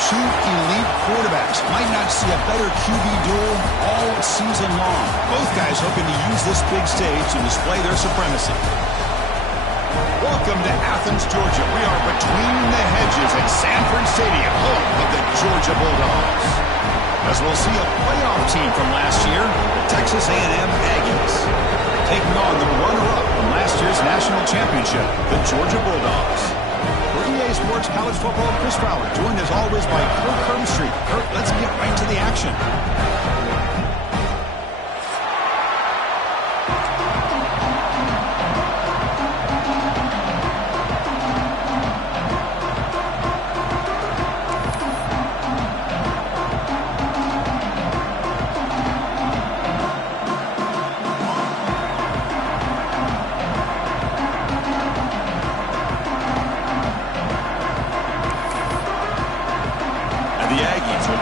Two elite quarterbacks. Might not see a better QB duel all season long. Both guys hoping to use this big stage to display their supremacy. Welcome to Athens, Georgia. We are between the hedges at Sanford Stadium, home of the Georgia Bulldogs. As we'll see a playoff team from last year, the Texas A&M Aggies, taking on the runner-up from last year's national championship, the Georgia Bulldogs. For EA Sports College Football, Chris Fowler, joined as always by Kurt Herbstreit. Kurt, let's get right to the action.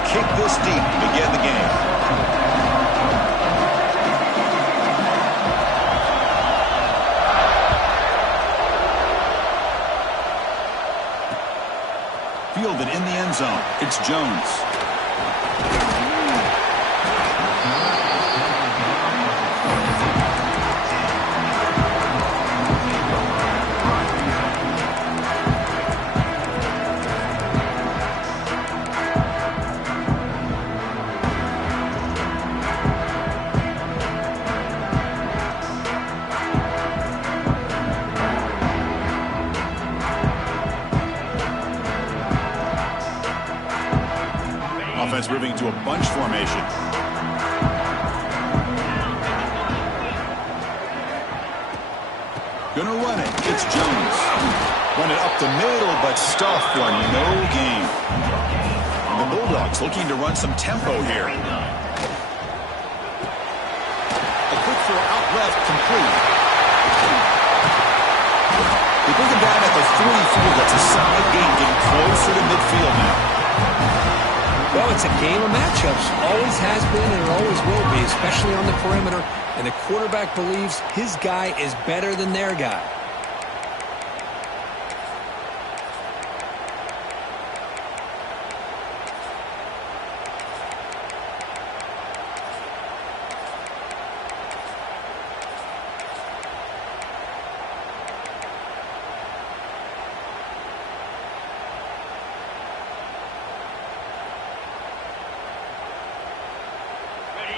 Kick this deep to begin the game. Fielded in the end zone. It's Jones. Offense moving to a bunch formation. Gonna run it. It's Jones. Run it up the middle, but stuffed for no gain. And the Bulldogs looking to run some tempo here. A quick throw out left, complete. They bring him down at the 44. That's a solid gain, getting closer to midfield now. Well, it's a game of matchups. Always has been and it always will be, especially on the perimeter. And the quarterback believes his guy is better than their guy.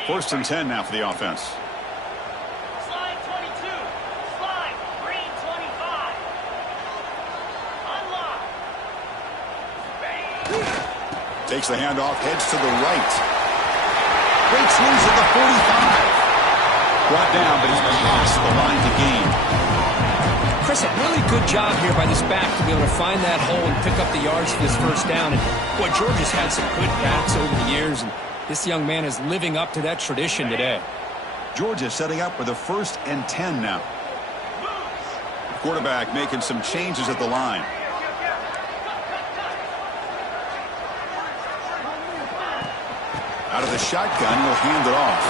First and 10 now for the offense. Slide 22. Slide green 25. Unlock. Takes the handoff, heads to the right. Breaks loose at the 45. Brought down, but he's past the line to gain. Chris, a really good job here by this back to be able to find that hole and pick up the yards for this first down. And boy, Georgia's had some good backs over the years, and this young man is living up to that tradition today. Georgia setting up for the 1st and 10 now. Quarterback making some changes at the line. Out of the shotgun, he'll hand it off.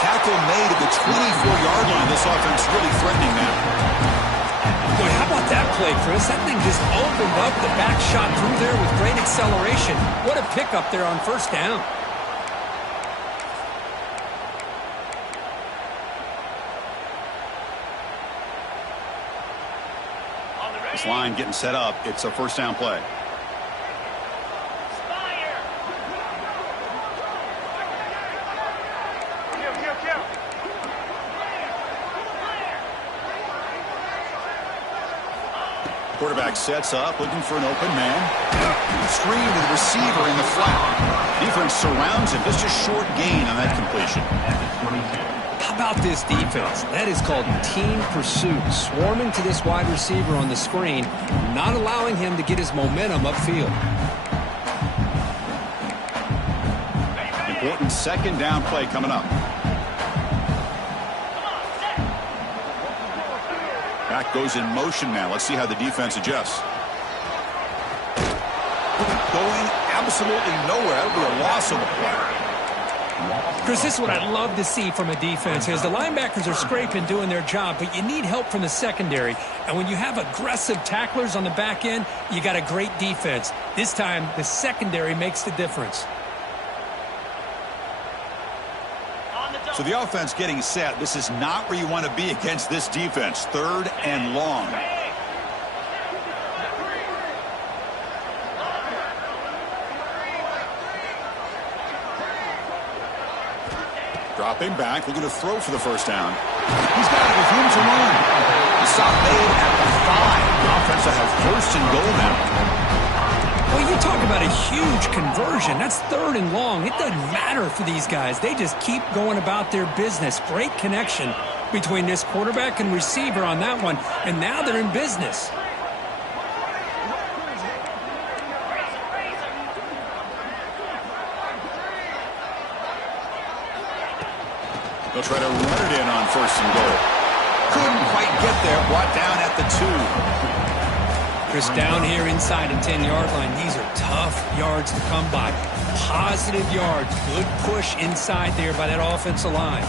Tackle made at the 24-yard line. This offense really threatening now. Boy, how about that play, Chris? That thing just opened up. The back shot through there with great acceleration. What a pickup there on first down. This line getting set up. It's a first down play. Quarterback sets up, looking for an open man. Screen to the receiver in the flat. Defense surrounds him. Just a short gain on that completion. How about this defense? That is called team pursuit. Swarming to this wide receiver on the screen, not allowing him to get his momentum upfield. Important second down play coming up. Back goes in motion now. Let's see how the defense adjusts. Going absolutely nowhere. That'll be a loss of the play. Chris, this is what I'd love to see from a defense is the linebackers are scraping, doing their job, but you need help from the secondary. And when you have aggressive tacklers on the back end, you got a great defense. This time, the secondary makes the difference. So the offense getting set. This is not where you want to be against this defense. 3rd and long. Dropping back, looking to throw for the first down. He's got it with room to run. The stop made at the 5. The offense will have 1st and goal now. Well, you talk about a huge conversion. That's 3rd and long. It doesn't matter for these guys. They just keep going about their business. Great connection between this quarterback and receiver on that one, and now they're in business. They'll try to run it in on 1st and goal. Couldn't quite get there. Brought down at the 2. Chris, down here inside the 10-yard line, these are tough yards to come by. Positive yards. Good push inside there by that offensive line.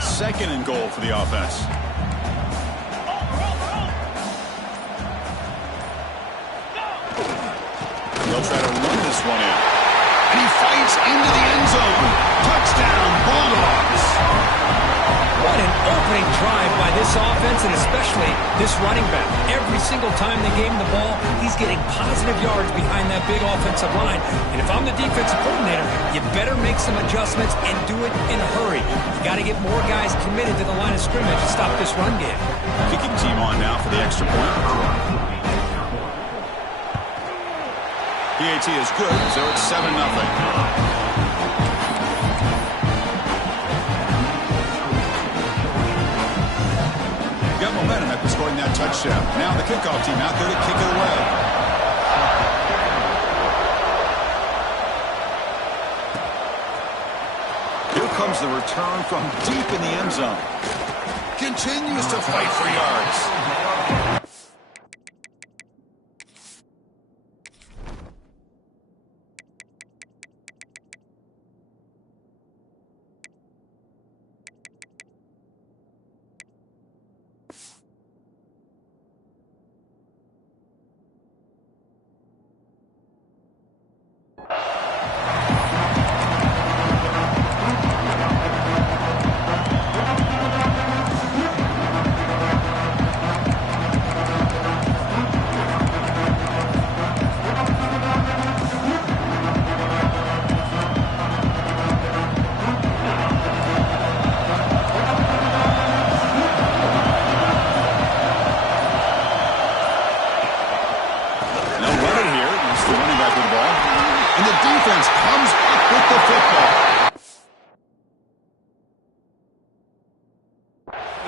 Second and goal for the offense. They'll try to run this one in. And he fights into the end zone. Touchdown, Bulldogs. What an opening drive by this offense, and especially this running back. Every single time they gave him the ball, he's getting positive yards behind that big offensive line. And if I'm the defensive coordinator, you better make some adjustments and do it in a hurry. You got to get more guys committed to the line of scrimmage to stop this run game. Kicking team on now for the extra point. PAT is good, so it's 7-0. Got momentum after scoring that touchdown. Now the kickoff team out there to kick it away. Here comes the return from deep in the end zone. Continues to fight for yards.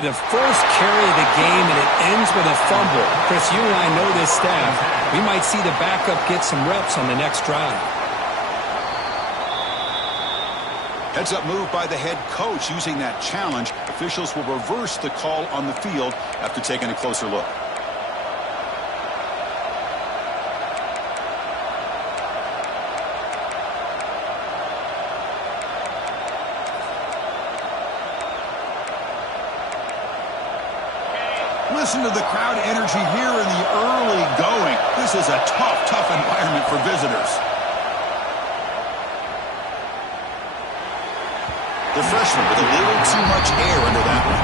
The first carry of the game, and it ends with a fumble. Chris, you and I know this staff. We might see the backup get some reps on the next drive. Heads up move by the head coach using that challenge. Officials will reverse the call on the field after taking a closer look. Listen to the crowd energy here in the early going. This is a tough environment for visitors. The freshman with a little too much air under that one.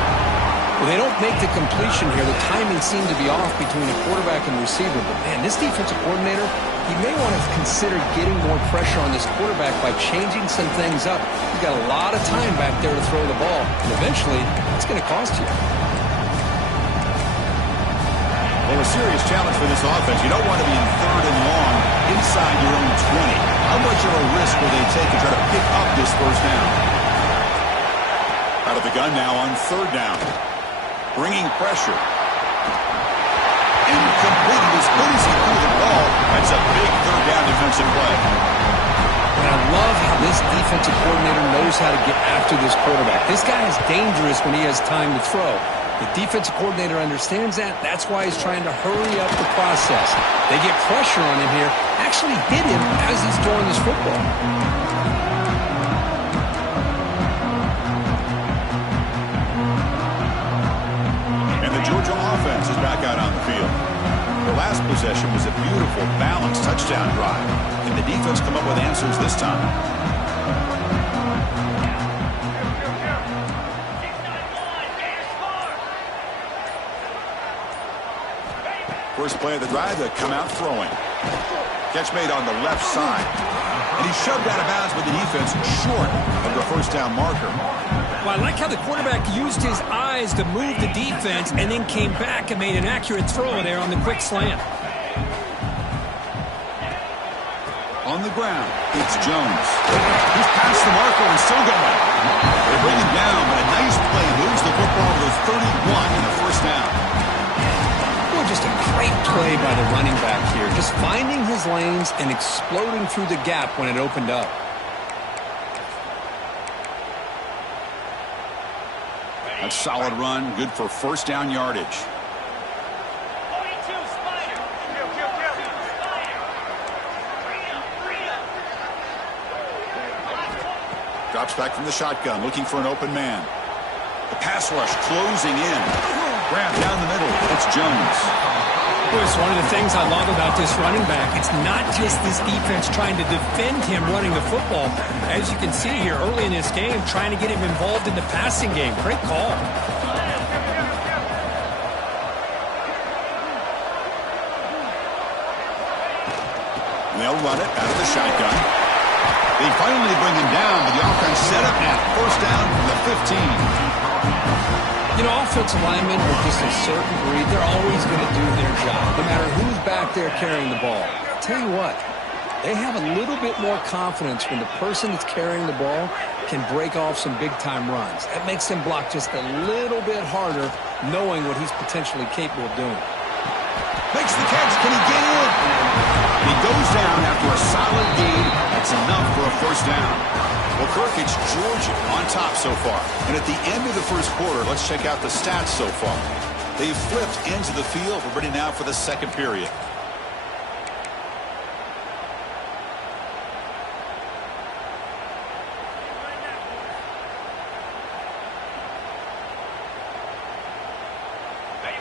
Well, they don't make the completion here. The timing seemed to be off between the quarterback and receiver. But, man, this defensive coordinator, he may want to consider getting more pressure on this quarterback by changing some things up. He's got a lot of time back there to throw the ball. And eventually, it's going to cost you. Well, a serious challenge for this offense. You don't want to be in 3rd and long inside your own 20. How much of a risk will they take to try to pick up this first down? Out of the gun now on 3rd down. Bringing pressure. Incomplete. As good as he threw the ball, that's a big 3rd down defensive play. And I love how this defensive coordinator knows how to get after this quarterback. This guy is dangerous when he has time to throw. The defensive coordinator understands that. That's why he's trying to hurry up the process. They get pressure on him here, actually hit him as he's throwing this football. And the Georgia offense is back out on the field. The last possession was a beautiful, balanced touchdown drive. Can the defense come up with answers this time? First play of the drive, they come out throwing. Catch made on the left side. And he shoved out of bounds with the defense short of the first down marker. Well, I like how the quarterback used his eyes to move the defense and then came back and made an accurate throw there on the quick slant. On the ground, it's Jones. He's past the marker and still going. They bring him down, but a nice play moves the football to the 31 in the first down. Boy, just a great play by the running back here. Just finding his lanes and exploding through the gap when it opened up. A solid run, good for first down yardage. 42, Spider. Drops back from the shotgun, looking for an open man. The pass rush closing in. Grab down the middle. It's Jones. Boy, it's one of the things I love about this running back. It's not just this defense trying to defend him running the football. As you can see here early in this game, trying to get him involved in the passing game. Great call. And they'll run it out of the shotgun. They finally bring him down, but the offense set up now. First down from the 15. You know, offensive linemen are just a certain breed. They're always going to do their job, no matter who's back there carrying the ball. I'll tell you what, they have a little bit more confidence when the person that's carrying the ball can break off some big-time runs. That makes them block just a little bit harder, knowing what he's potentially capable of doing. Makes the catch. Can he get in? He goes down after a solid gain. That's enough for a first down. Well, Kirk, it's Georgia on top so far. And at the end of the first quarter, let's check out the stats so far. They've flipped into the field. We're ready now for the second period.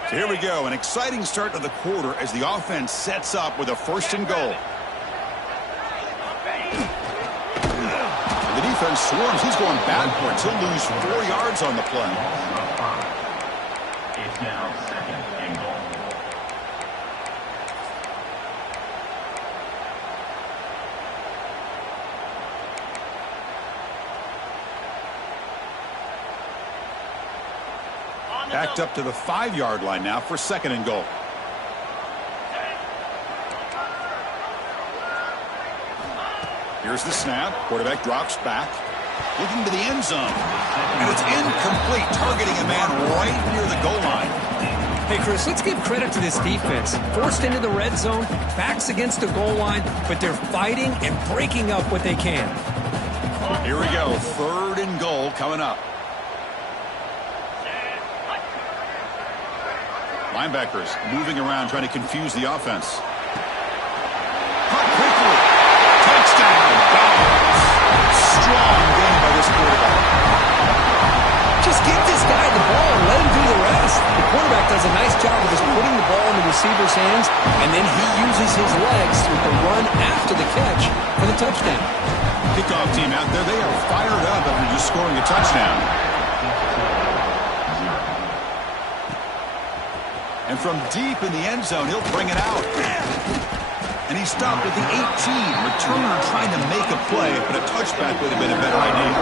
So here we go. An exciting start to the quarter as the offense sets up with a first and goal. The defense swarms. He's going backwards. He'll lose 4 yards on the play. It's now second and goal. Backed up to the 5-yard line now for second and goal. Here's the snap. Quarterback drops back. Looking to the end zone. And it's incomplete. Targeting a man right near the goal line. Hey, Chris, let's give credit to this defense. Forced into the red zone, backs against the goal line, but they're fighting and breaking up what they can. Here we go. Third and goal coming up. Linebackers moving around, trying to confuse the offense. Caught quickly. Touchdown. Strong game by this quarterback. Just get this guy the ball and let him do the rest. The quarterback does a nice job of just putting the ball in the receiver's hands, and then he uses his legs with the run after the catch for the touchdown. Kickoff team out there, they are fired up after just scoring a touchdown. And from deep in the end zone, he'll bring it out. And he stopped at the 18. Returner trying to make a play, but a touchback would have been a better idea.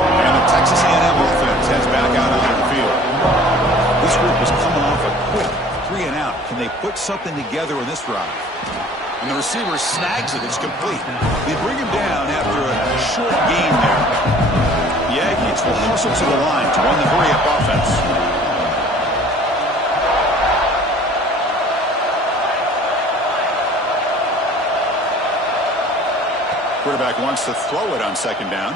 And the Texas A&M offense heads back out onto the field. This group is coming off a quick they put something together in this drive. And the receiver snags it. It's complete. They bring him down after a short gain there. The Aggies will hustle to the line to run the hurry-up offense. Quarterback wants to throw it on second down.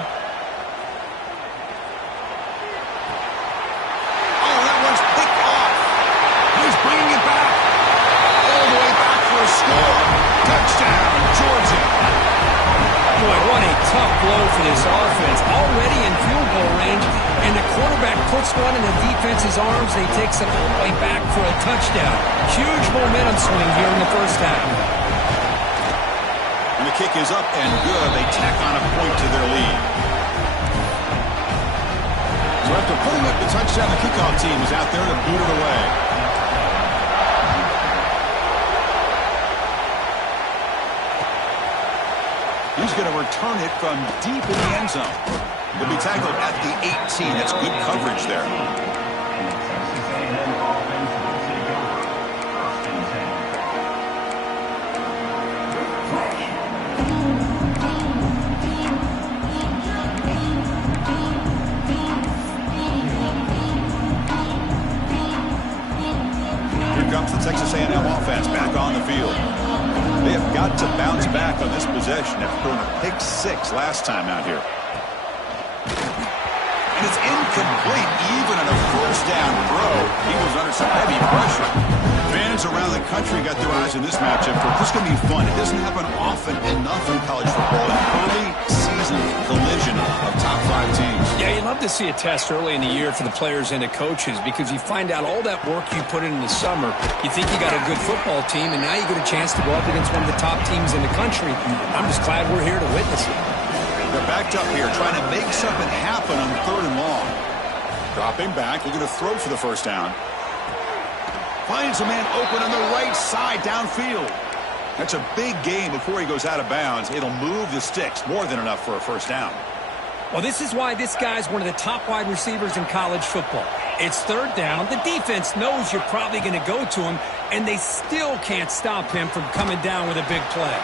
Oh, that one's picked off. He's bringing it back. All the way back for a score. Touchdown, Georgia. Boy, what a tough blow for this offense. Already in field goal range, and the quarterback puts one in the defense's arms, and he takes it all the way back for a touchdown. Huge momentum swing here in the first half. And the kick is up and good. They tack on a point to their lead. So after putting up the touchdown, the kickoff team is out there to boot it away. He's going to return it from deep in the end zone. He'll be tackled at the 18. That's good coverage there. Here comes the Texas A&M offense back on the field. They have got to bounce back on this possession after throwing a pick six last time out here. And it's incomplete, even on a first down throw. He was under some heavy pressure. Fans around the country got their eyes on this matchup. This is going to be fun. It doesn't happen often enough in college football. An early season collision of top 5 teams. Yeah, you love to see a test early in the year for the players and the coaches because you find out all that work you put in the summer. You think you got a good football team, and now you get a chance to go up against one of the top teams in the country. I'm just glad we're here to witness it. They're backed up here trying to make something happen on 3rd and long. Dropping back, looking to throw for the first down. Finds a man open on the right side downfield. That's a big gain before he goes out of bounds. It'll move the sticks, more than enough for a first down. Well, this is why this guy's one of the top wide receivers in college football. It's 3rd down. The defense knows you're probably going to go to him, and they still can't stop him from coming down with a big play.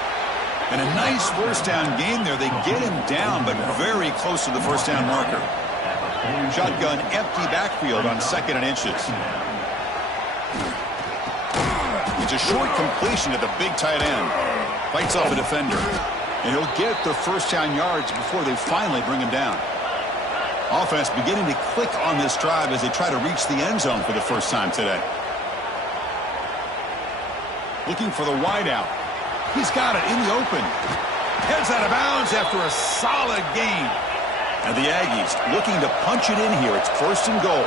And a nice first down gain there. They get him down, but very close to the first down marker. Shotgun empty backfield on 2nd and inches. It's a short completion to the big tight end. Fights off a defender. And he'll get the first down yards before they finally bring him down. Offense beginning to click on this drive as they try to reach the end zone for the first time today. Looking for the wideout. He's got it in the open. Heads out of bounds after a solid gain. And the Aggies looking to punch it in here. It's 1st and goal.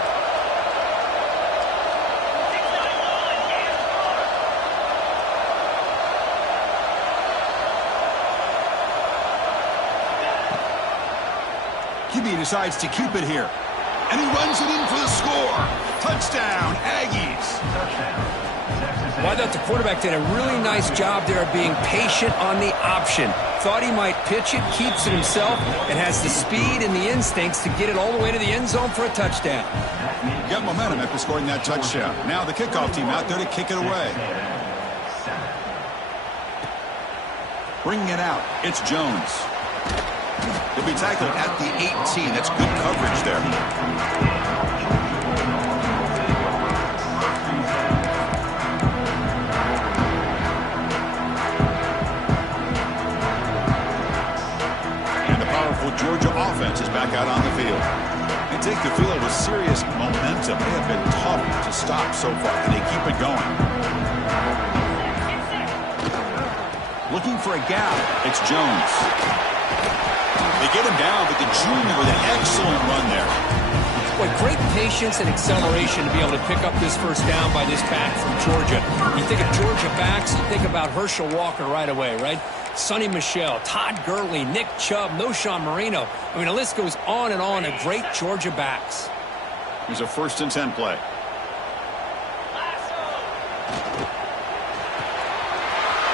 QB decides to keep it here. And he runs it in for the score. Touchdown, Aggies. Well, I thought the quarterback did a really nice job there of being patient on the option. Thought he might pitch it, keeps it himself, and has the speed and the instincts to get it all the way to the end zone for a touchdown. Got momentum after scoring that touchdown. Now the kickoff team out there to kick it away. Bringing it out, it's Jones. He'll be tackled at the 18. That's good coverage there. And the powerful Georgia offense is back out on the field. They take the field with serious momentum. They have been tough to stop so far. Can they keep it going? Looking for a gap. It's Jones. They get him down, but the junior with an excellent run there. Boy, great patience and acceleration to be able to pick up this first down by this back from Georgia. You think of Georgia backs, you think about Herschel Walker right away, right? Sonny Michel, Todd Gurley, Nick Chubb, Noshawn Marino. I mean, the list goes on and on of great Georgia backs. Here's a 1st and 10 play.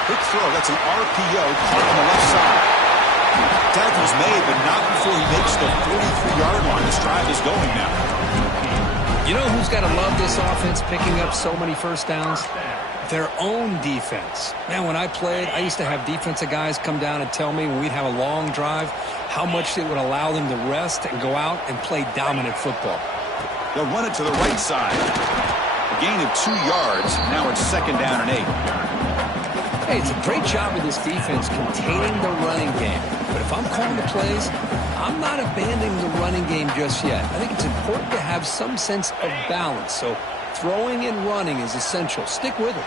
Quick throw. That's an RPO caught on the left side. Tackle's made, but not before he makes the 43-yard line. This drive is going now. You know who's got to love this offense picking up so many first downs? their own defense. Man, when I played, I used to have defensive guys come down and tell me when we'd have a long drive how much it would allow them to rest and go out and play dominant football. They'll run it to the right side. A gain of 2 yards. Now it's 2nd down and 8. Hey, it's a great job of this defense containing the running game. But if I'm calling the plays, I'm not abandoning the running game just yet. I think it's important to have some sense of balance. So throwing and running is essential. Stick with it.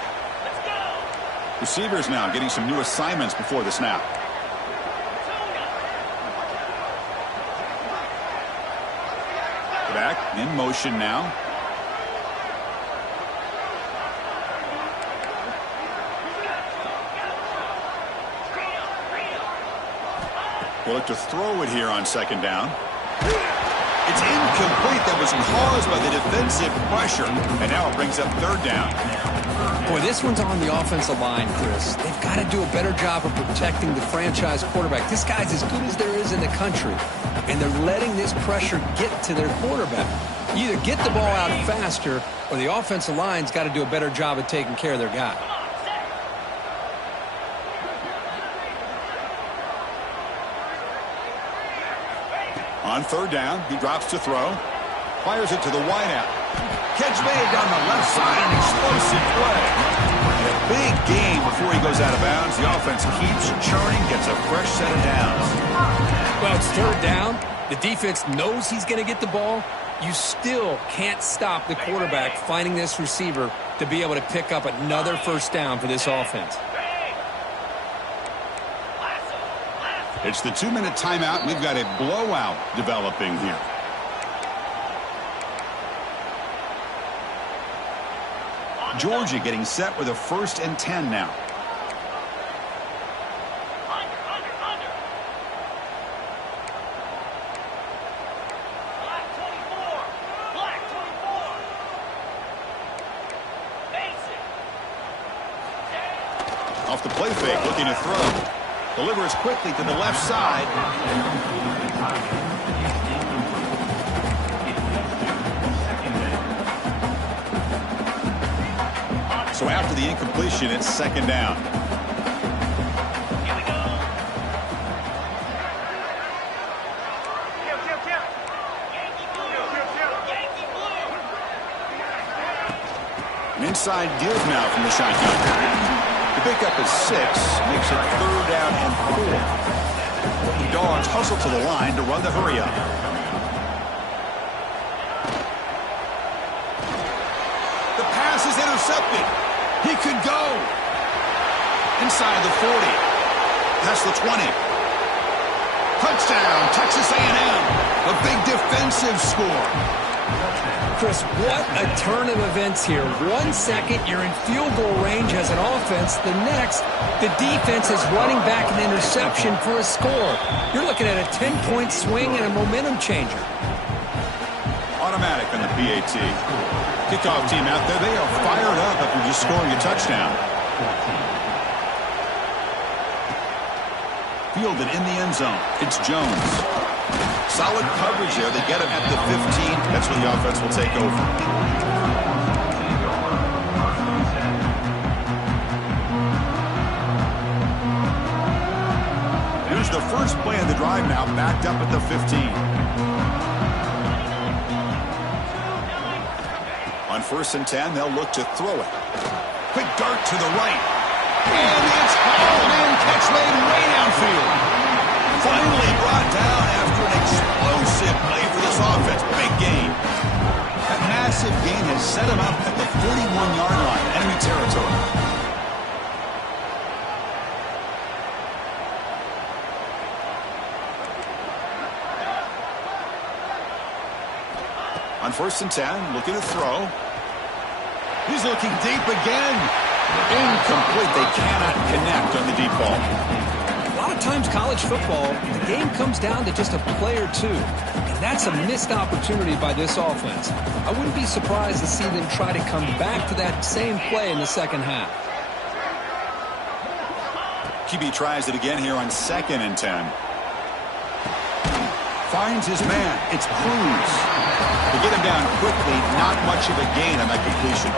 Receivers now getting some new assignments before the snap. Back in motion now. They look to throw it here on 2nd down. It's incomplete. That was caused by the defensive pressure. And now it brings up 3rd down. Boy, this one's on the offensive line, Chris. They've got to do a better job of protecting the franchise quarterback. This guy's as good as there is in the country. And they're letting this pressure get to their quarterback. You either get the ball out faster or the offensive line's got to do a better job of taking care of their guy. On 3rd down, he drops to throw. Fires it to the wideout. Catch made down the left side, an explosive play. And a big gain before he goes out of bounds. The offense keeps churning, gets a fresh set of downs. Well, it's 3rd down. The defense knows he's going to get the ball. You still can't stop the quarterback finding this receiver to be able to pick up another 1st down for this offense. It's the 2-minute timeout. We've got a blowout developing here. Georgia getting set with a 1st and 10 now. Off the play fake, looking to throw. Delivers quickly to the left side. So after the incompletion, it's 2nd down. Here we go. Yankee blue. An inside deals now from the shotgun. The pickup is 6, makes it 3rd down and 4. The Dogs hustle to the line to run the hurry-up. The pass is intercepted. He could go. Inside the 40. Past the 20. Touchdown, Texas A&M. A big defensive score. Chris, what a turn of events here. 1 second, you're in field goal range as an offense. The next, the defense is running back an interception for a score. You're looking at a 10-point swing and a momentum changer. Automatic on the PAT. Kickoff team out there. They are fired up after just scoring a touchdown. Fielded in the end zone. It's Jones. Solid coverage there. They get him at the 15. That's where the offense will take over. Here's the first play of the drive now, backed up at the 15. On 1st and 10, they'll look to throw it. Quick dart to the right. And it's hauled in. Catch made way downfield. Finally brought down after an explosive play for this offense. Big gain. That massive gain has set him up at the 41-yard line, enemy territory. On 1st and 10, looking to throw. He's looking deep again. Incomplete. They cannot connect on the deep ball. A lot of times college football, the game comes down to just a play or two. And that's a missed opportunity by this offense. I wouldn't be surprised to see them try to come back to that same play in the 2nd half. QB tries it again here on 2nd and 10. Finds his man. It's Cruz. They get him down quickly. Not much of a gain on that completion.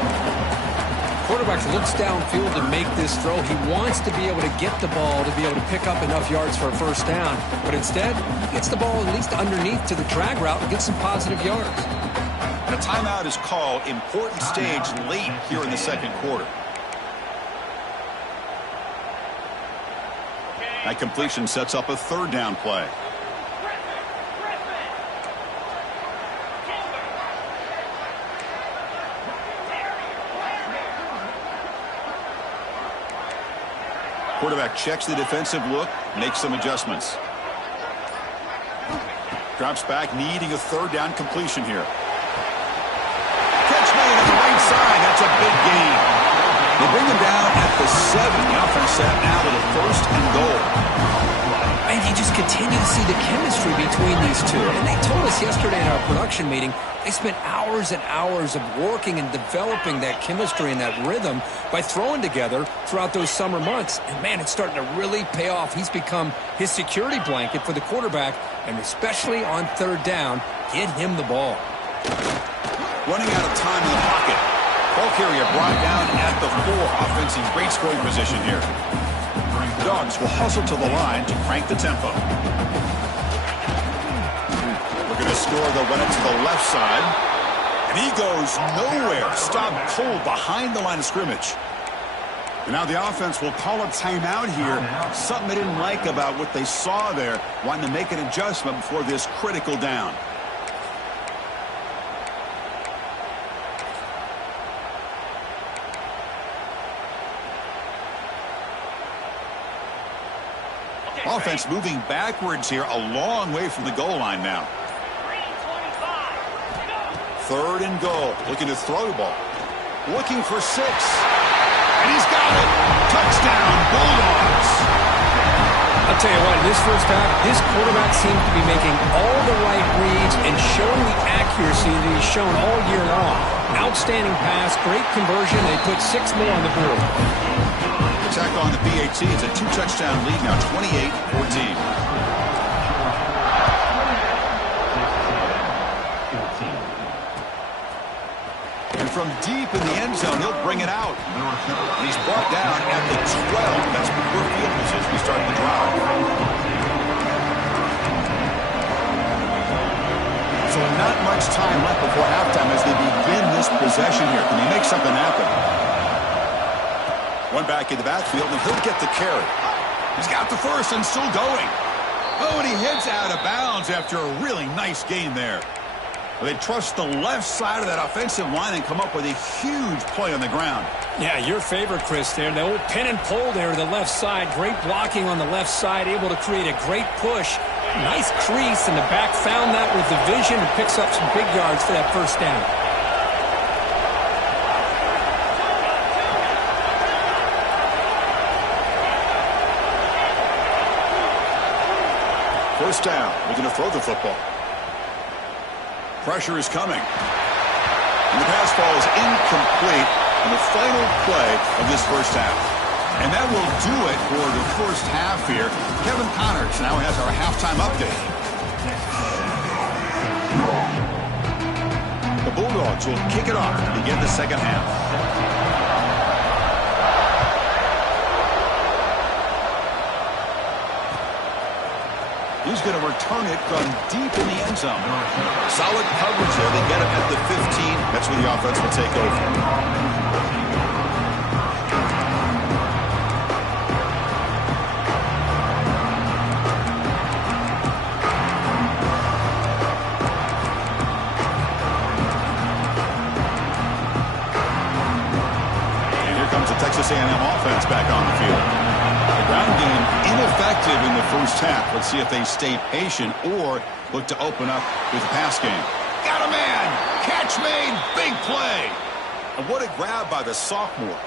quarterback looks downfield to make this throw. He wants to be able to get the ball to be able to pick up enough yards for a first down. But instead, he gets the ball at least underneath to the drag route and gets some positive yards. The timeout is called. Important stage late here in the second quarter. That completion sets up a third down play. Quarterback checks the defensive look, makes some adjustments. Drops back, needing a third down completion here. Catch made on the right side. That's a big gain. They bring him down at the 7. The offense set now with a first and goal. And you just continue to see the chemistry between these two. And they told us yesterday in our production meeting, they spent hours and hours of working and developing that chemistry and that rhythm by throwing together throughout those summer months. And, man, it's starting to really pay off. He's become his security blanket for the quarterback, and especially on third down, get him the ball. Running out of time in the pocket. Ball carrier brought down at the 4. Offense in great scoring position here. The Dogs will hustle to the line to crank the tempo. Looking to score, they'll run it to the left side. And he goes nowhere. Stopped cold behind the line of scrimmage. And now the offense will call a timeout here. Something they didn't like about what they saw there. Wanting to make an adjustment before this critical down. Offense moving backwards here, a long way from the goal line now. 3rd and goal. Looking to throw the ball. Looking for 6. And he's got it. Touchdown, Bulldogs. I'll tell you what, in this first half, this quarterback seems to be making all the right reads and showing the accuracy that he's shown all year long. Outstanding pass, great conversion. They put 6 more on the board. Attack on the BAT. It's a 2-touchdown lead now, 28-14. And from deep in the end zone, he'll bring it out. And he's brought down at the 12. That's poor field position to start the drive. So not much time left before halftime as they begin this possession here. Can they make something happen? One back in the backfield, and he'll get the carry. He's got the first and still going. Oh, and he heads out of bounds after a really nice gain there. Well, they trust the left side of that offensive line and come up with a huge play on the ground. Yeah, your favorite, Chris, there. The old pin and pull there to the left side. Great blocking on the left side, able to create a great push. Nice crease, and the back found that with the vision and picks up some big yards for that first down. First down. We're going to throw the football. Pressure is coming. And the pass falls incomplete in the final play of this first half. And that will do it for the first half here. Kevin Connors now has our halftime update. The Bulldogs will kick it off to begin the second half. He's going to return it from deep in the end zone. Solid coverage there. They get him at the 15. That's where the offense will take over. And here comes the Texas A&M offense back on the field. The ground game ineffective in the first half. Let's see if they stay patient or look to open up with the pass game. Got a man! Catch made! Big play! And what a grab by the sophomore.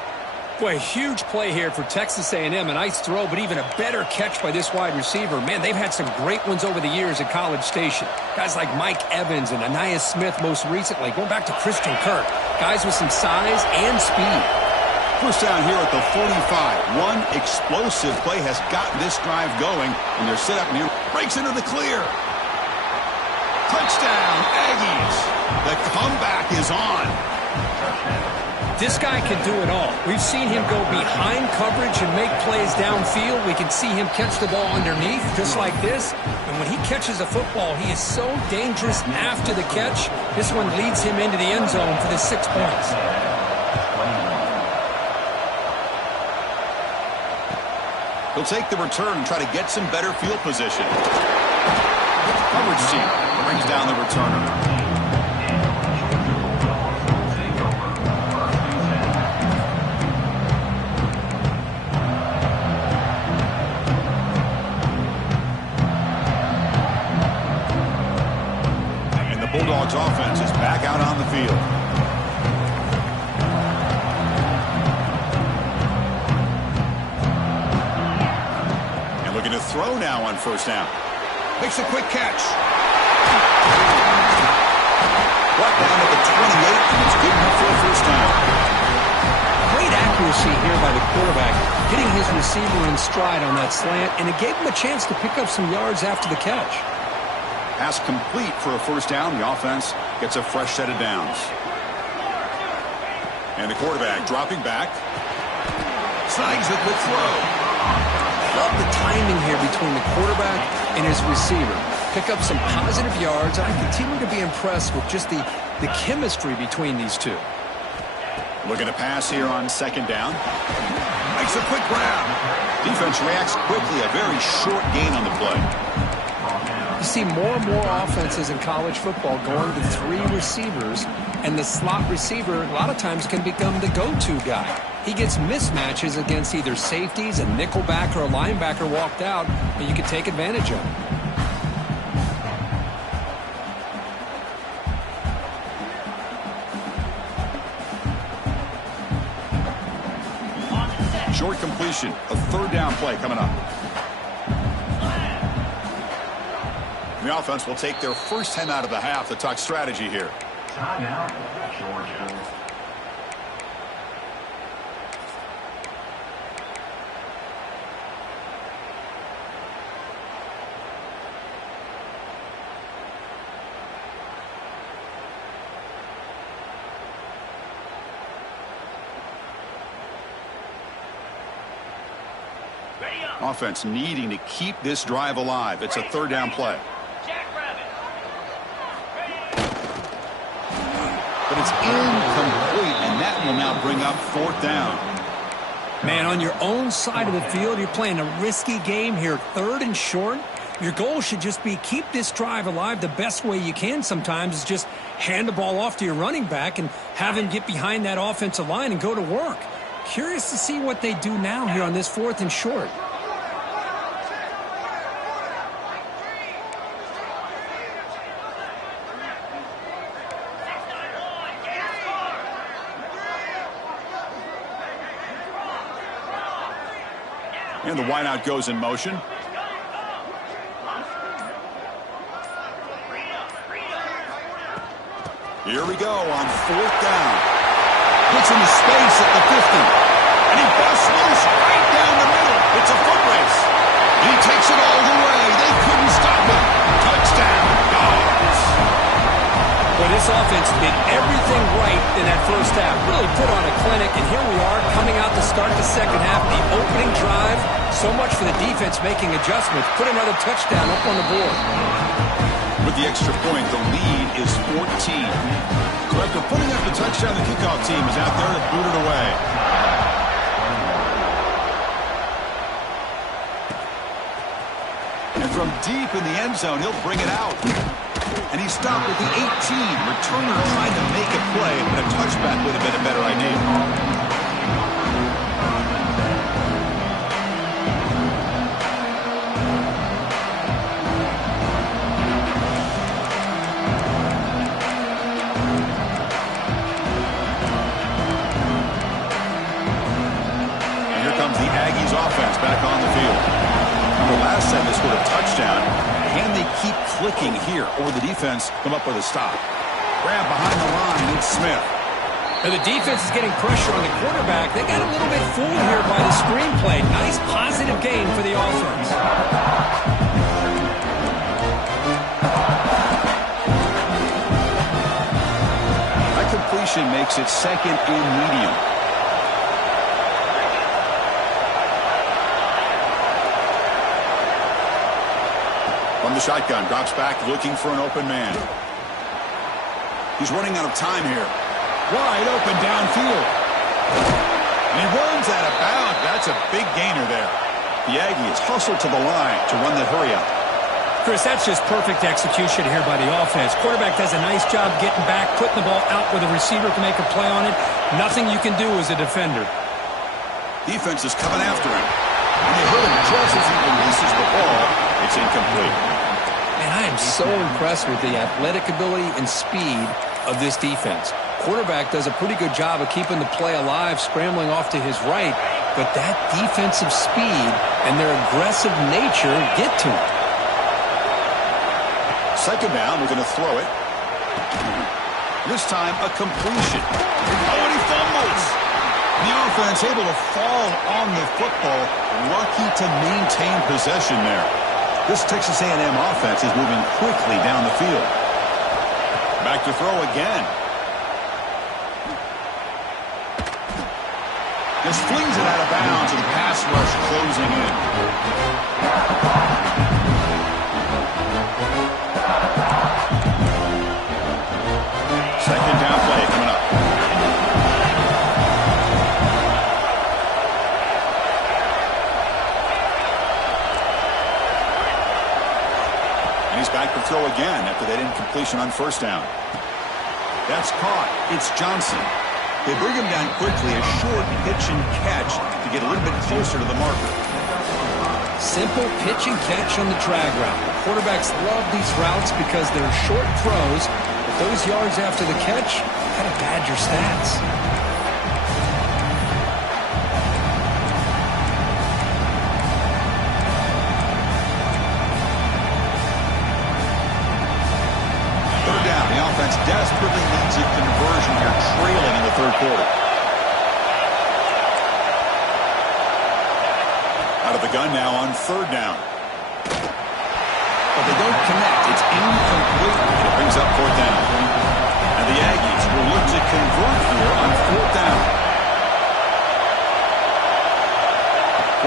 Boy, huge play here for Texas A&M. A nice throw, but even a better catch by this wide receiver. Man, they've had some great ones over the years at College Station. Guys like Mike Evans and Anais Smith most recently. Going back to Christian Kirk. Guys with some size and speed. First down here at the 45. One explosive play has gotten this drive going, and they're set up near. Breaks into the clear. Touchdown, Aggies. The comeback is on. This guy can do it all. We've seen him go behind coverage and make plays downfield. We can see him catch the ball underneath, just like this. And when he catches a football, he is so dangerous after the catch. This one leads him into the end zone for the 6 points. He'll take the return and try to get some better field position. Coverage team brings down the returner. Bulldogs offense is back out on the field. And looking to throw now on first down. Makes a quick catch. Brought down at the 28, and it's good enough for a first down. Great accuracy here by the quarterback, getting his receiver in stride on that slant, and it gave him a chance to pick up some yards after the catch. Pass complete for a first down. The offense gets a fresh set of downs. And the quarterback dropping back. Snags a good throw. Love the timing here between the quarterback and his receiver. Pick up some positive yards, and I continue to be impressed with just the chemistry between these two. Looking to pass here on second down. Makes a quick grab. Defense reacts quickly. A very short gain on the play. You see more and more offenses in college football going to 3 receivers, and the slot receiver a lot of times can become the go-to guy. He gets mismatches against either safeties, a nickelback, or a linebacker walked out, and you can take advantage of it. Short completion, a third down play coming up. The offense will take their first 10 out of the half to talk strategy here. Timeout, Georgia. Offense needing to keep this drive alive. It's a third down play. But it's incomplete, and that will now bring up fourth down. Man, on your own side of the field, you're playing a risky game here, third and short. Your goal should just be keep this drive alive. The best way you can sometimes is just hand the ball off to your running back and have him get behind that offensive line and go to work. Curious to see what they do now here on this fourth and short. And the wideout goes in motion. Here we go on fourth down. Gets into space at the 50. And he busts loose right down the middle. It's a foot race. He takes it all the way. They couldn't stop him. Touchdown, Dogs. Well, this offense did everything right in that first half. Really put on a clinic, and here we are coming out to start the second half. The opening drive, so much for the defense making adjustments. Put another touchdown up on the board. With the extra point, the lead is 14. So after putting up the touchdown, the kickoff team is out there to boot it away. And from deep in the end zone, he'll bring it out. And he stopped at the 18. Returner trying to make a play, but a touchback would have been a better idea. Offense back on the field. The last time they scored a touchdown. Can they keep clicking here, or the defense come up with a stop? Grab behind the line. It's Smith. Now the defense is getting pressure on the quarterback. They got a little bit fooled here by the screenplay. Nice positive gain for the offense. completion makes it second and medium. From the shotgun, drops back looking for an open man. He's running out of time here. Wide open downfield. And he runs out of bounds. That's a big gainer there. The Aggies hustle to the line to run the hurry up. Chris, that's just perfect execution here by the offense. Quarterback does a nice job getting back, putting the ball out where the receiver can make a play on it. Nothing you can do as a defender. Defense is coming after him. And they hit him just as he releases the ball. It's incomplete. Man, I am so impressed with the athletic ability and speed of this defense. Quarterback does a pretty good job of keeping the play alive, scrambling off to his right, but that defensive speed and their aggressive nature get to him. Second down, we're going to throw it. This time, a completion. Oh, and he fumbles. The offense able to fall on the football. Lucky to maintain possession there. This Texas A&M offense is moving quickly down the field. Back to throw again. Just flings it out of bounds, and the pass rush closing in. Second down play coming up. And he's back to throw again after that incompletion on first down. That's caught. It's Johnson. They bring him down quickly, a short pitch and catch to get a little bit closer to the marker. Simple pitch and catch on the drag route. Quarterbacks love these routes because they're short throws, but those yards after the catch kind of pad your stats. Third down, the offense desperately needs a conversion here, trailing in the third quarter. Out of the gun now on third down. But they don't connect. It's incomplete, and it brings up fourth down. And the Aggies will look to convert here on fourth down.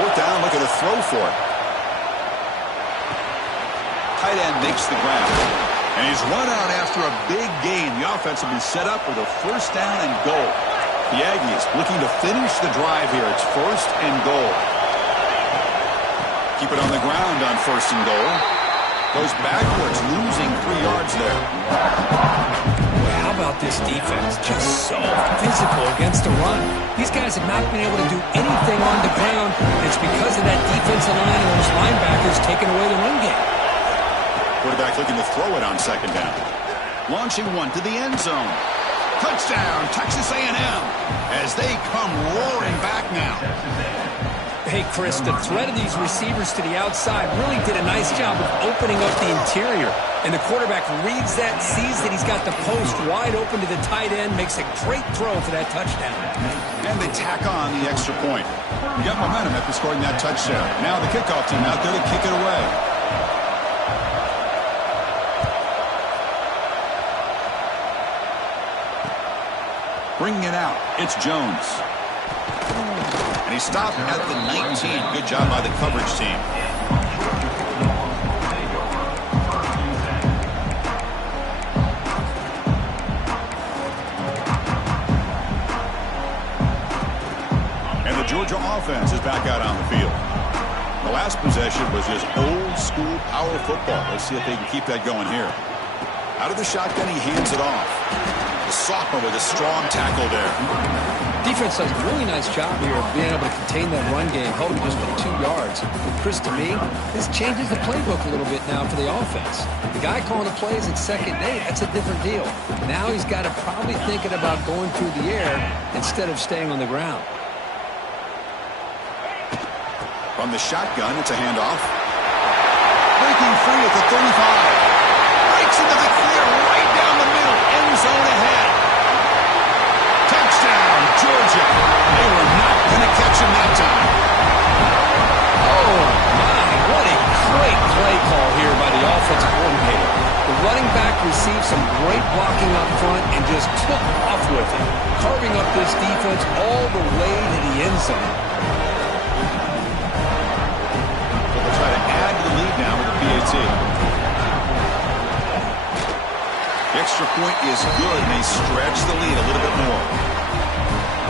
Fourth down, look at a throw for it. Tight end makes the grab. And he's run out after a big gain. The offense will be set up with a first down and goal. The Aggies looking to finish the drive here. It's first and goal. Keep it on the ground on first and goal. Goes backwards, losing 3 yards there. Boy, how about this defense? Just so physical against the run. These guys have not been able to do anything on the ground. It's because of that defensive line and those linebackers taking away the run game. Quarterback looking to throw it on second down. Launching one to the end zone. Touchdown, Texas A&M, as they come roaring back now. Hey, Chris, the threat of these receivers to the outside really did a nice job of opening up the interior. And the quarterback reads that, sees that he's got the post wide open to the tight end, makes a great throw for that touchdown. And they tack on the extra point. You got momentum after scoring that touchdown. Now the kickoff team out there to kick it away. Bringing it out, it's Jones. And he stopped at the 19. Good job by the coverage team. And the Georgia offense is back out on the field. The last possession was just old school power football. Let's see if they can keep that going here. Out of the shotgun, he hands it off. The sophomore with a strong tackle there. Defense does a really nice job here of being able to contain that run game, held him just for 2 yards. But Chris, to me, this changes the playbook a little bit now for the offense. The guy calling the plays at second and 8, that's a different deal. Now he's got to probably thinking about going through the air instead of staying on the ground. From the shotgun, it's a handoff. Breaking free at the 35. Breaks into the clear right down the middle. End zone ahead. Touchdown, Georgia. They were not going to catch him that time. Oh, my. What a great play call here by the offensive coordinator. The running back received some great blocking up front and just took off with it, carving up this defense all the way to the end zone. They'll try to add to the lead now with the PAT. The extra point is good, and they stretch the lead a little bit more.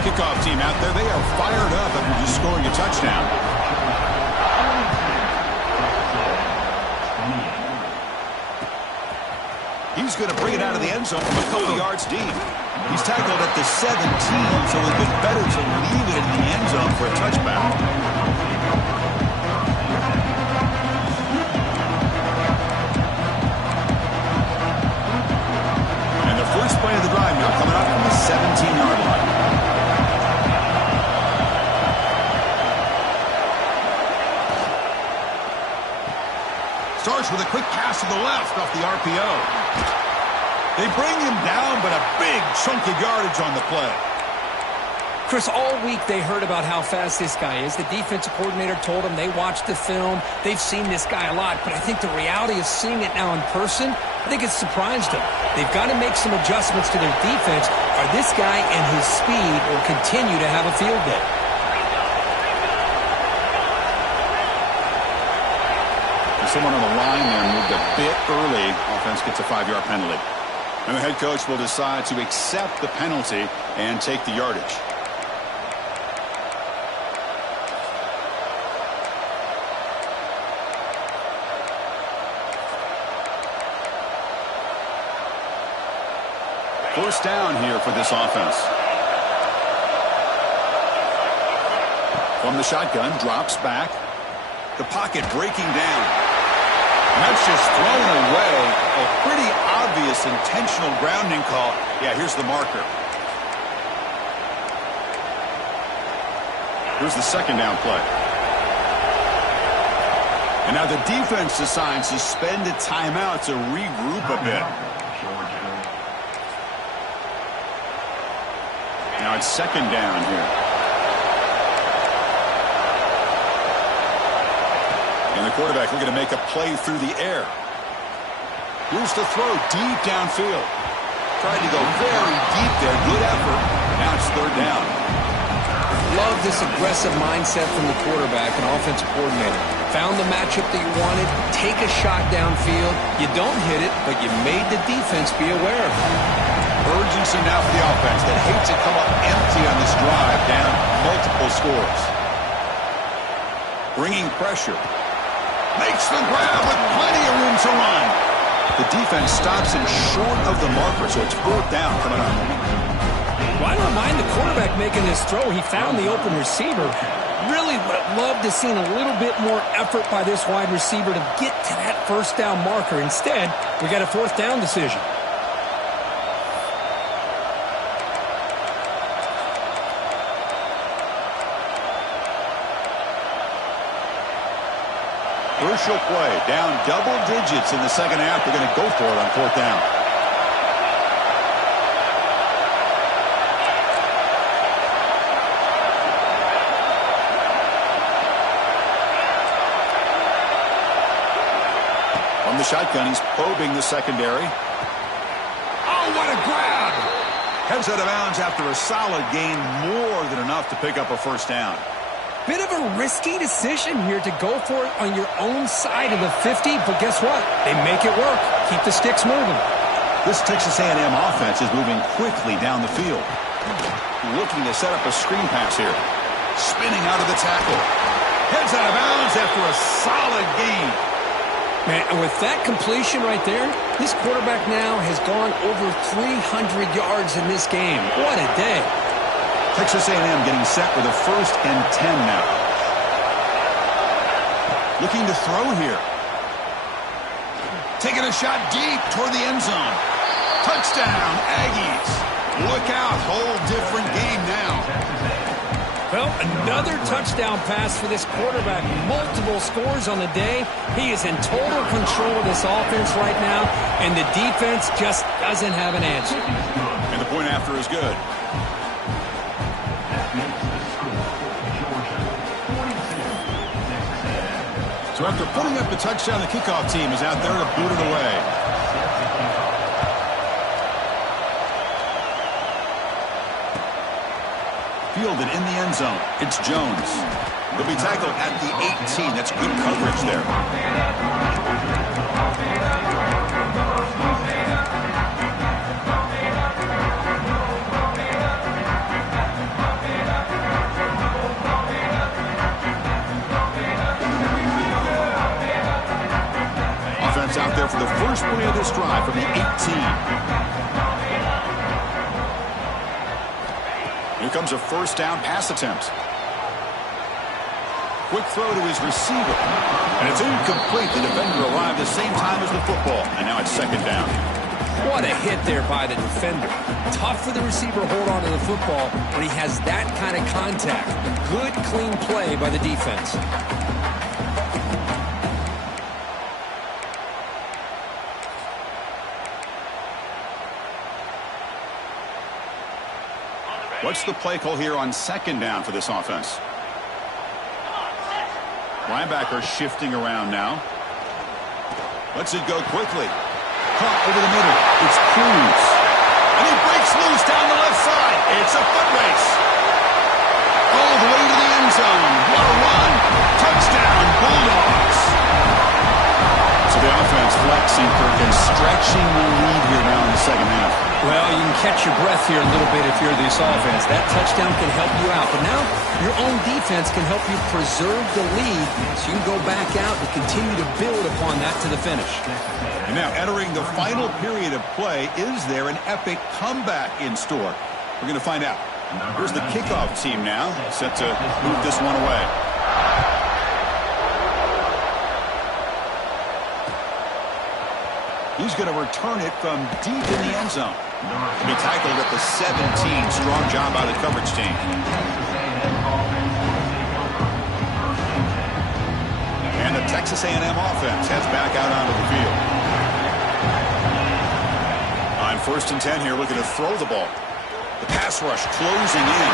Kickoff team out there, they are fired up after just scoring a touchdown. He's going to bring it out of the end zone from a couple yards deep. He's tackled at the 17, so it would be better to leave it in the end zone for a touchback. And the first play of the drive now coming up from the 17-yard line. Starts with a quick pass to the left off the RPO. They bring him down, but a big chunk of yardage on the play. Chris, all week they heard about how fast this guy is. The defensive coordinator told them they watched the film. They've seen this guy a lot, but I think the reality of seeing it now in person, I think it's surprised them. They've got to make some adjustments to their defense, or this guy and his speed will continue to have a field day. Someone on the line there moved a bit early. Offense gets a 5-yard penalty. And the head coach will decide to accept the penalty and take the yardage. First down here for this offense. From the shotgun, drops back. The pocket breaking down. And that's just thrown away. A pretty obvious intentional grounding call. Yeah, here's the marker. Here's the second down play. And now the defense decides to spend a timeout to regroup a bit. Now it's second down here. And the quarterback looking to make a play through the air. Here's the throw deep downfield. Tried to go very deep there. Good effort. Now it's third down. Love this aggressive mindset from the quarterback and offensive coordinator. Found the matchup that you wanted. Take a shot downfield. You don't hit it, but you made the defense be aware of it. Urgency now for the offense that hates to come up empty on this drive, down multiple scores. Bringing pressure. Makes the grab with plenty of room to run. The defense stops him short of the marker, so it's fourth down coming up. Well, I don't mind the quarterback making this throw. He found the open receiver. Really would have loved to seen a little bit more effort by this wide receiver to get to that first down marker. Instead, we got a fourth down decision. Crucial play, down double digits in the second half. They're going to go for it on fourth down. From the shotgun, he's probing the secondary. Oh, what a grab! Heads out of bounds after a solid gain, more than enough to pick up a first down. Bit of a risky decision here to go for it on your own side of the 50, but guess what? They make it work. Keep the sticks moving. This Texas A&M offense is moving quickly down the field. Looking to set up a screen pass here. Spinning out of the tackle. Heads out of bounds after a solid gain. Man, and with that completion right there, this quarterback now has gone over 300 yards in this game. What a day. Texas A&M getting set with a 1st and 10 now. Looking to throw here. Taking a shot deep toward the end zone. Touchdown, Aggies. Look out, whole different game now. Well, another touchdown pass for this quarterback. Multiple scores on the day. He is in total control of this offense right now, and the defense just doesn't have an answer. And the point after is good. So after putting up the touchdown, the kickoff team is out there to boot it away. fielded in the end zone. It's Jones. He'll be tackled at the 18. That's good coverage there. Offense out there for the first play of this drive from the 18. Here comes a first down pass attempt. Quick throw to his receiver. And it's incomplete. The defender arrived the same time as the football. And now it's second down. What a hit there by the defender. Tough for the receiver to hold on to the football when he has that kind of contact. Good, clean play by the defense. What's the play call here on second down for this offense? Linebacker shifting around now. Lets it go quickly. Caught over the middle. It's Cruz. And he breaks loose down the left side. It's a foot race. All the way to the end zone. What a run. Touchdown, Bulldogs. So the offense flexing, Perkins, stretching the lead here now in the second half. Well, you can catch your breath here a little bit if you're this offense. That touchdown can help you out. But now your own defense can help you preserve the lead so you can go back out and continue to build upon that to the finish. And now entering the final period of play, is there an epic comeback in store? We're going to find out. Here's the kickoff team now, set to move this one away. He's going to return it from deep in the end zone. He tackled at the 17. Strong job by the coverage team. And the Texas A&M offense heads back out onto the field. On 1st and 10 here, looking to throw the ball. The pass rush closing in.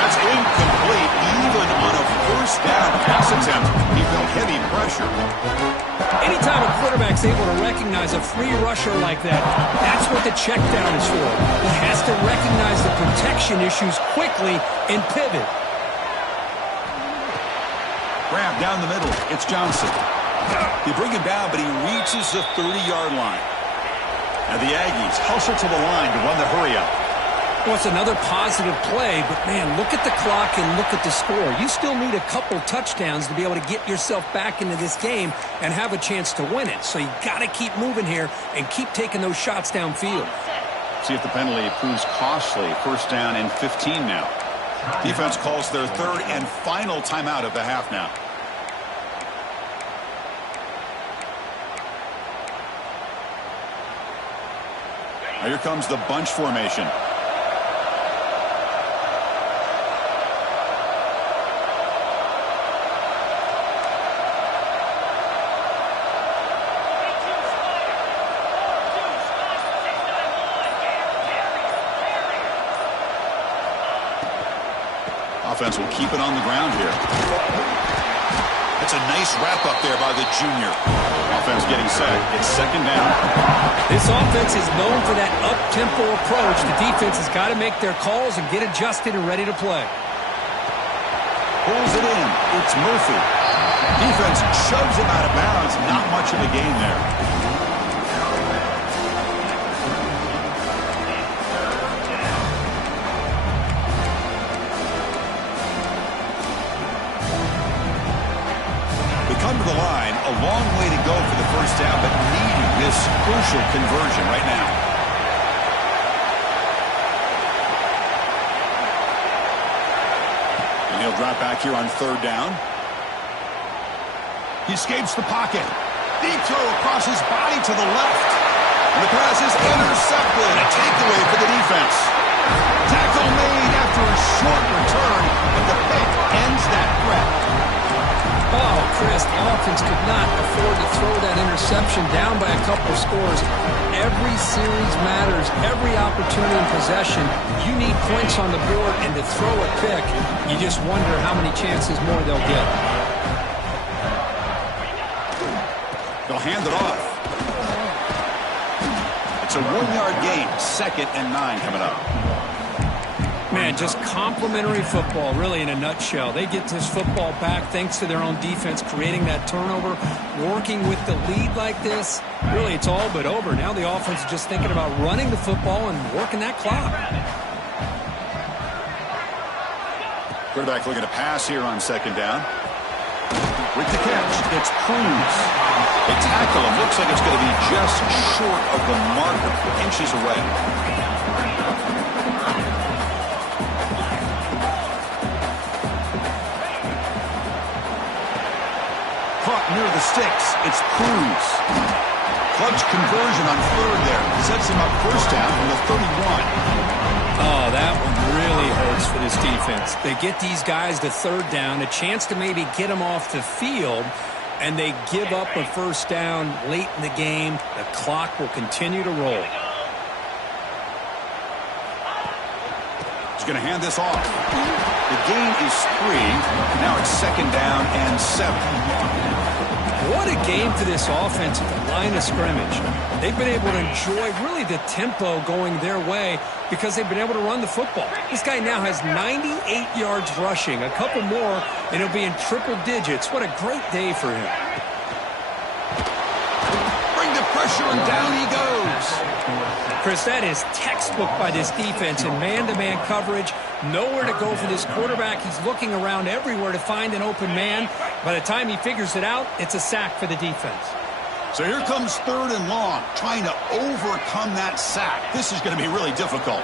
That's incomplete. Even on a first down pass attempt, he felt heavy pressure. Anytime a quarterback's able to recognize a free rusher like that, that's what the check down is for. He has to recognize the protection issues quickly and pivot. Grab down the middle. It's Johnson. They bring him down, but he reaches the 30-yard line. Now the Aggies hustle to the line to run the hurry-up. Well, it's another positive play, but, man, look at the clock and look at the score. You still need a couple touchdowns to be able to get yourself back into this game and have a chance to win it. So you got to keep moving here and keep taking those shots downfield. See if the penalty proves costly. First down and 15 now. Defense calls their third and final timeout of the half now. Now here comes the bunch formation. Offense will keep it on the ground here. That's a nice wrap up there by the junior. Offense getting set. It's second down. This offense is known for that up-tempo approach. The defense has got to make their calls and get adjusted and ready to play. Pulls it in. It's Murphy. Defense shoves him out of bounds. Not much of a gain there. Come to the line, a long way to go for the first down, but needing this crucial conversion right now. And he'll drop back here on third down. He escapes the pocket. Deep throw across his body to the left. And the pass is intercepted. A takeaway for the defense. Tackle made after a short return, but the pick ends that threat. Oh, Chris, the offense could not afford to throw that interception down by a couple of scores. Every series matters. Every opportunity in possession, you need points on the board, and to throw a pick, you just wonder how many chances more they'll get. They'll hand it off. It's a 1-yard gain. 2nd and 9 coming up. Man, just complimentary football, really, in a nutshell. They get this football back thanks to their own defense, creating that turnover, working with the lead like this. Really, it's all but over. Now the offense is just thinking about running the football and working that clock. Quarterback looking to pass here on second down. With the catch, it's Cruz. They tackle him. Looks like it's going to be just short of the marker, inches away. Caught near the sticks. It's Cruz. Clutch conversion on third there. Sets him up first down from the 31. Oh, that one really hurts for this defense. They get these guys to third down, a chance to maybe get them off the field, and they give up a first down late in the game. The clock will continue to roll. He's going to hand this off. The gain is 3. Now it's second down and 7. What a game for this offense at the line of scrimmage. They've been able to enjoy really the tempo going their way because they've been able to run the football. This guy now has 98 yards rushing, a couple more, and he'll be in triple digits. What a great day for him. Bring the pressure, and down he goes. Chris, that is textbook by this defense in man-to-man coverage. Nowhere to go for this quarterback. He's looking around everywhere to find an open man. By the time he figures it out, it's a sack for the defense. So here comes third and long, trying to overcome that sack. This is going to be really difficult.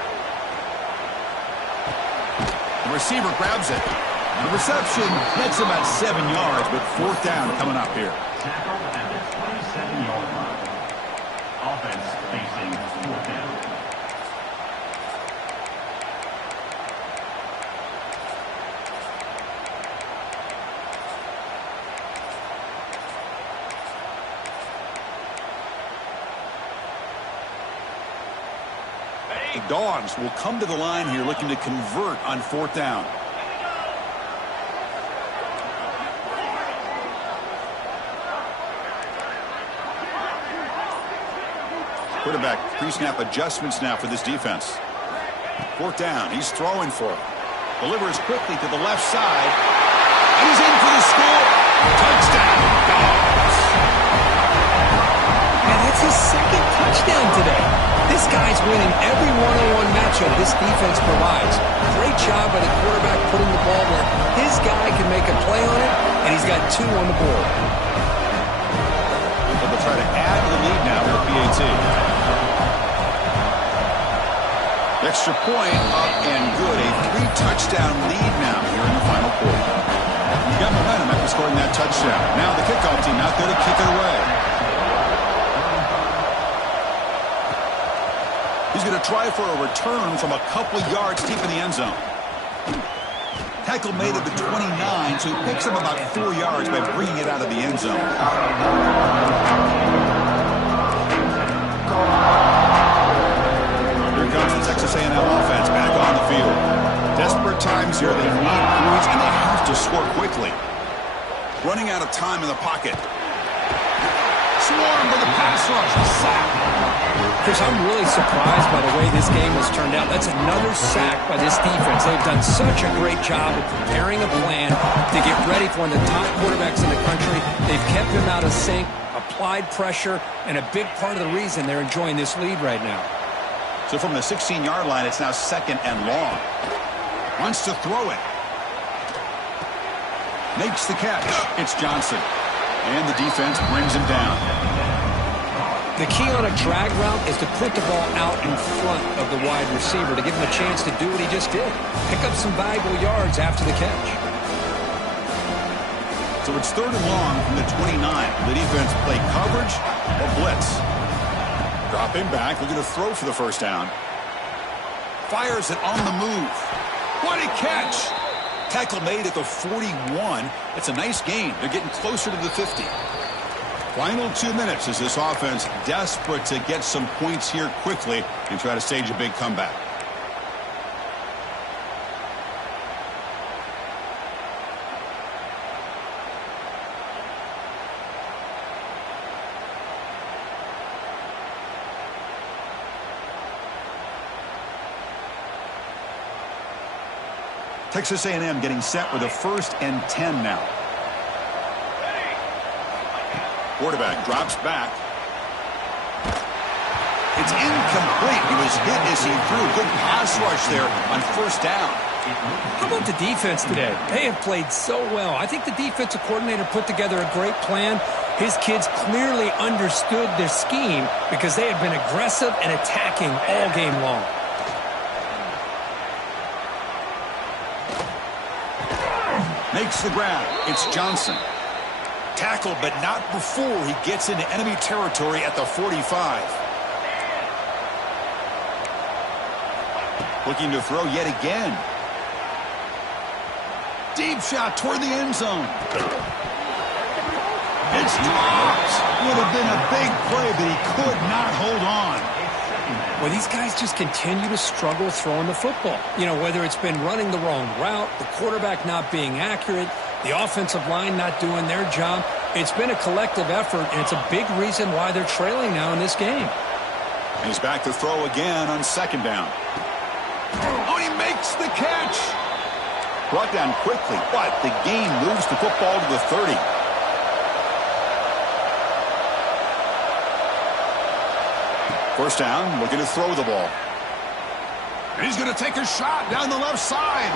The receiver grabs it. The reception gets him at 7 yards, but fourth down coming up here. Tackle at the 27-yard line. Offense facing fourth down. The Dogs will come to the line here looking to convert on fourth down. Quarterback pre-snap adjustments now for this defense. Fourth down. He's throwing for it. Delivers quickly to the left side. And he's in for the score. Touchdown, Dogs. And that's his second touchdown today. This guy's winning every one-on-one matchup this defense provides. Great job by the quarterback putting the ball where his guy can make a play on it, and he's got 2 on the board. They'll try to add to the lead now with a PAT. Extra point up and good. A 3-touchdown lead now here in the final quarter. You got momentum after scoring that touchdown. Now the kickoff team out there to kick it away. He's going to try for a return from a couple yards deep in the end zone. Tackle made at the 29, so he picks up about 4 yards by bringing it out of the end zone. Here comes the Texas A&M offense back on the field. Desperate times here. They need points, and they have to score quickly. Running out of time in the pocket. Swarmed by the pass rush. A sack. Chris, I'm really surprised by the way this game has turned out. That's another sack by this defense. They've done such a great job of preparing a plan to get ready for one of the top quarterbacks in the country. They've kept him out of sync, applied pressure, and a big part of the reason they're enjoying this lead right now. So from the 16-yard line, it's now second and long. Wants to throw it. Makes the catch. It's Johnson. And the defense brings him down. The key on a drag route is to put the ball out in front of the wide receiver to give him a chance to do what he just did. Pick up some valuable yards after the catch. So it's third and long from the 29. The defense play coverage or blitz. Dropping back, looking to throw for the first down. Fires it on the move. What a catch! Tackle made at the 41. It's a nice gain. They're getting closer to the 50. Final 2 minutes as this offense desperate to get some points here quickly and try to stage a big comeback. Texas A&M getting set with a 1st and 10 now. Quarterback drops back. It's incomplete. He was hit as he threw. Good pass rush there on 1st down. How about the defense today? They have played so well. I think the defensive coordinator put together a great plan. His kids clearly understood their scheme because they have been aggressive and attacking all game long. Makes the grab. It's Johnson. Tackled, but not before he gets into enemy territory at the 45. Looking to throw yet again. Deep shot toward the end zone. It's dropped. Would have been a big play, but he could not hold on. Well, these guys just continue to struggle throwing the football. You know, whether it's been running the wrong route, the quarterback not being accurate, the offensive line not doing their job. It's been a collective effort, and it's a big reason why they're trailing now in this game. And he's back to throw again on 2nd down. Oh, he makes the catch. Brought down quickly, but the game moves the football to the 30. First down, looking to throw the ball. And he's going to take a shot down the left side.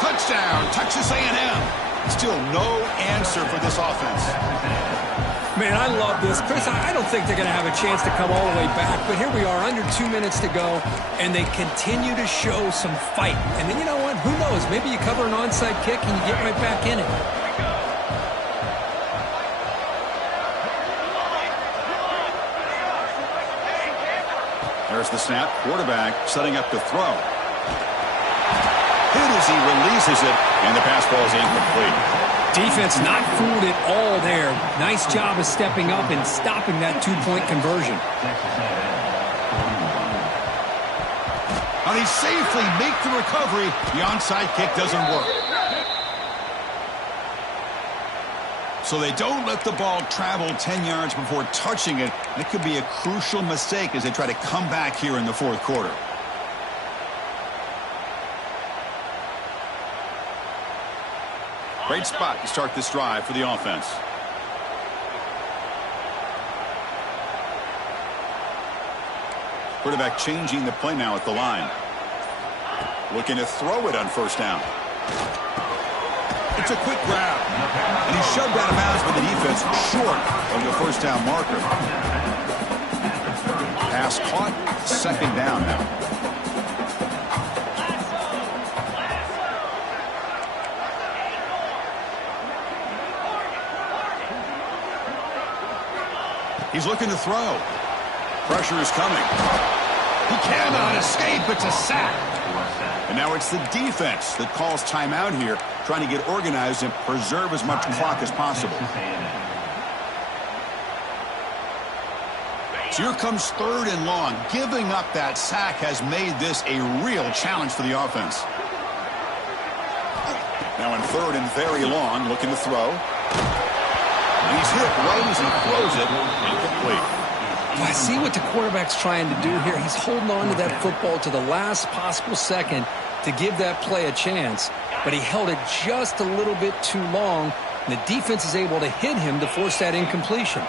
Touchdown, Texas A&M. Still no answer for this offense. Man, I love this. Chris, I don't think they're going to have a chance to come all the way back, but here we are, under 2 minutes to go, and they continue to show some fight. And then, you know what? Who knows? Maybe you cover an onside kick and you get right back in it. There's the snap. Quarterback setting up to throw. Hit as he releases it, and the pass ball is incomplete. Defense not fooled at all there. Nice job of stepping up and stopping that 2-point conversion. And he safely make the recovery. The onside kick doesn't work. So they don't let the ball travel 10 yards before touching it. It could be a crucial mistake as they try to come back here in the 4th quarter. Great spot to start this drive for the offense. Quarterback changing the play now at the line. Looking to throw it on 1st down. It's a quick grab. And he's shoved out of bounds by the defense short of the 1st down marker. Pass caught. 2nd down now. He's looking to throw. Pressure is coming. He cannot escape. It's a sack. And now it's the defense that calls timeout here, trying to get organized and preserve as much clock as possible. So here comes 3rd and long. Giving up that sack has made this a real challenge for the offense. Now in 3rd and very long, looking to throw. He's hit right as he throws it. Incomplete. I see what the quarterback's trying to do here. He's holding on to that football to the last possible second to give that play a chance. But he held it just a little bit too long. And the defense is able to hit him to force that incompletion.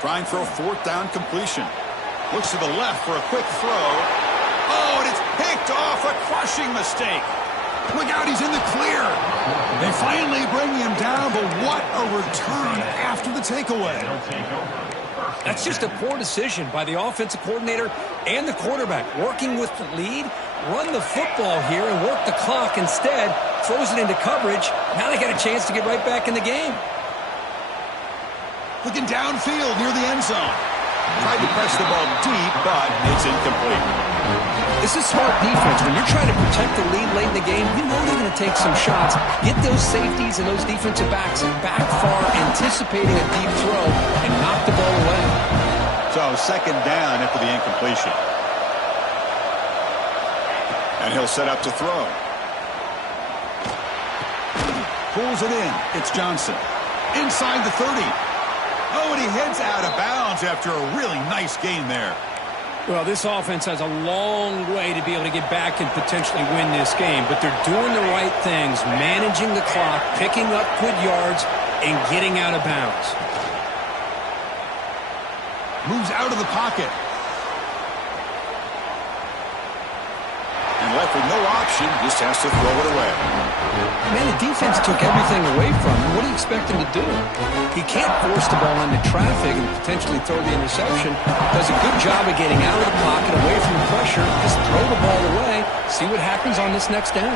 Trying for a 4th down completion. Looks to the left for a quick throw. Oh, and it's picked off. A crushing mistake. Look out, he's in the clear. They finally bring him down, but what a return after the takeaway. That's just a poor decision by the offensive coordinator and the quarterback. Working with the lead, run the football here and work the clock instead. Throws it into coverage. Now they got a chance to get right back in the game. Looking downfield near the end zone. Tried to press the ball deep, but it's incomplete. This is smart defense. When you're trying to protect the lead late in the game, you know they're going to take some shots. Get those safeties and those defensive backs back far, anticipating a deep throw, and knock the ball away. So 2nd down after the incompletion. And he'll set up to throw. Pulls it in. It's Johnson. Inside the 30. Oh, and he heads It's out of bounds after a really nice gain there. Well, this offense has a long way to be able to get back and potentially win this game, but they're doing the right things, managing the clock, picking up good yards, and getting out of bounds. Moves out of the pocket. And left with no option, just has to throw it away. Man, the defense took everything away from him. What do you expect him to do? He can't force the ball into traffic and potentially throw the interception. Does a good job of getting out of the pocket, away from the pressure. Just throw the ball away. See what happens on this next down.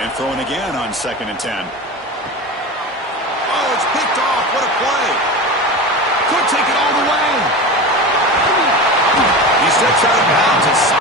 And throwing again on 2nd and 10. Oh, it's picked off. What a play. Could take it all the way. He steps out of bounds inside